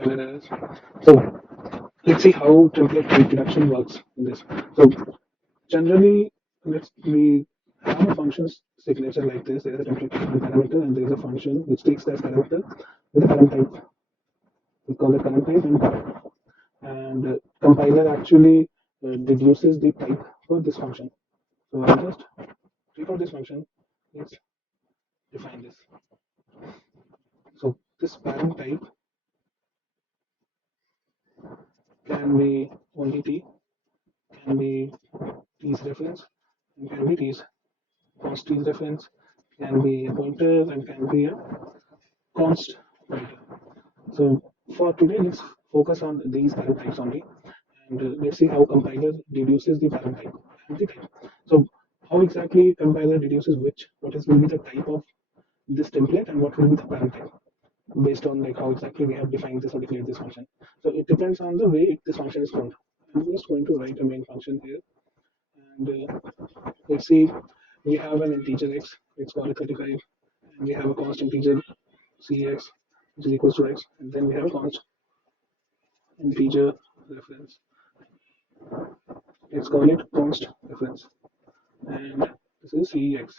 compiler errors. So let's see how template type deduction works in this. So generally, we have a function's signature like this. There is a template parameter, and there is a function which takes that parameter with a param type. We call it param type, and compiler actually deduces the type for this function. So I'll just take out this function. Let's define this. So this param type can be only t, can be t's reference, and can be t's const t's reference, can be a pointer, and can be a const pointer. So for today, let's focus on these param types only, and let's see how compiler deduces the param type and the type. So how exactly compiler deduces what is will be the type of this template and what will be the param type based on like how exactly we have defined this or declared this function. So it depends on the way this function is called. I'm just going to write a main function here, and let's see, we have an integer x, let's call it 35, and we have a const integer cx, which is equals to x, and then we have a const integer reference. Let's call it const reference, and this is cex.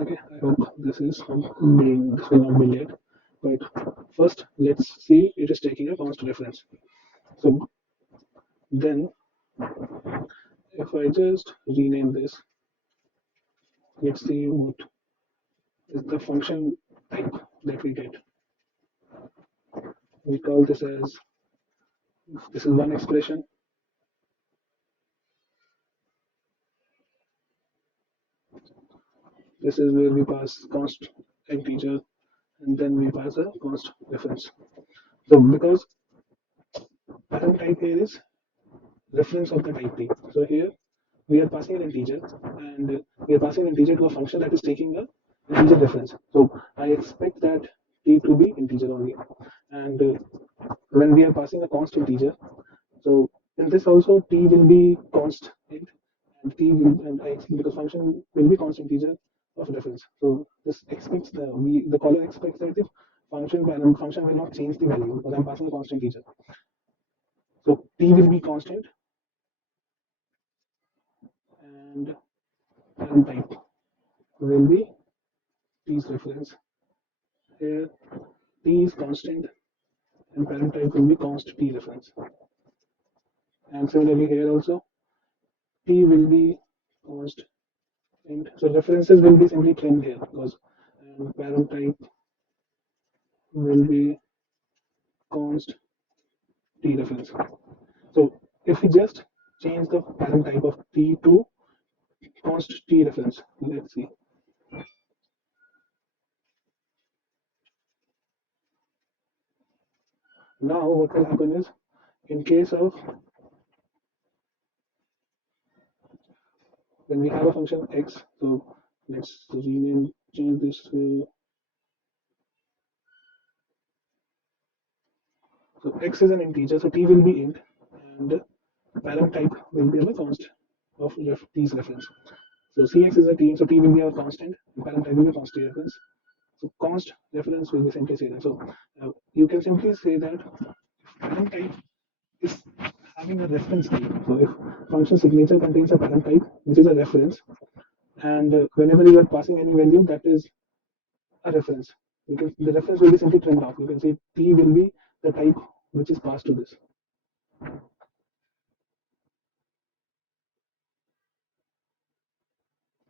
Okay, I hope this will not be late. But first, let's see it is taking a const reference. So then, if I just rename this, let's see what is the function type that we get. We call this as, this is one expression. This is where we pass const integer, and then we pass a const reference. So because param type here is reference of the type t. So here we are passing an integer, and we are passing an integer to a function that is taking a integer reference. So I expect that t to be integer only. And when we are passing a const integer, so in this also t will be const int, and t will, and I expect because function will be const integer of reference. So this expects the caller expects that if function will not change the value because I'm passing a const integer. So t will be constant, and param type will be t's reference. Here t is constant, and param type will be const t reference. And similarly here also t will be const int. So references will be simply trimmed here because param type will be const t reference. So if we just change the param type of t to const t reference, let's see. Now what will happen is, in case of when we have a function x, so let's change this to, so x is an integer, so t will be int, and param type will be a const of t's reference. So cx is a t, so t will be a constant, and param type will be a const t reference. So const reference will be simply say that. So you can simply say that if param type is having a reference type, so if function signature contains a param type which is a reference, and whenever you are passing any value that is a reference, the reference will be simply trimmed off. You can say t will be the type which is passed to this.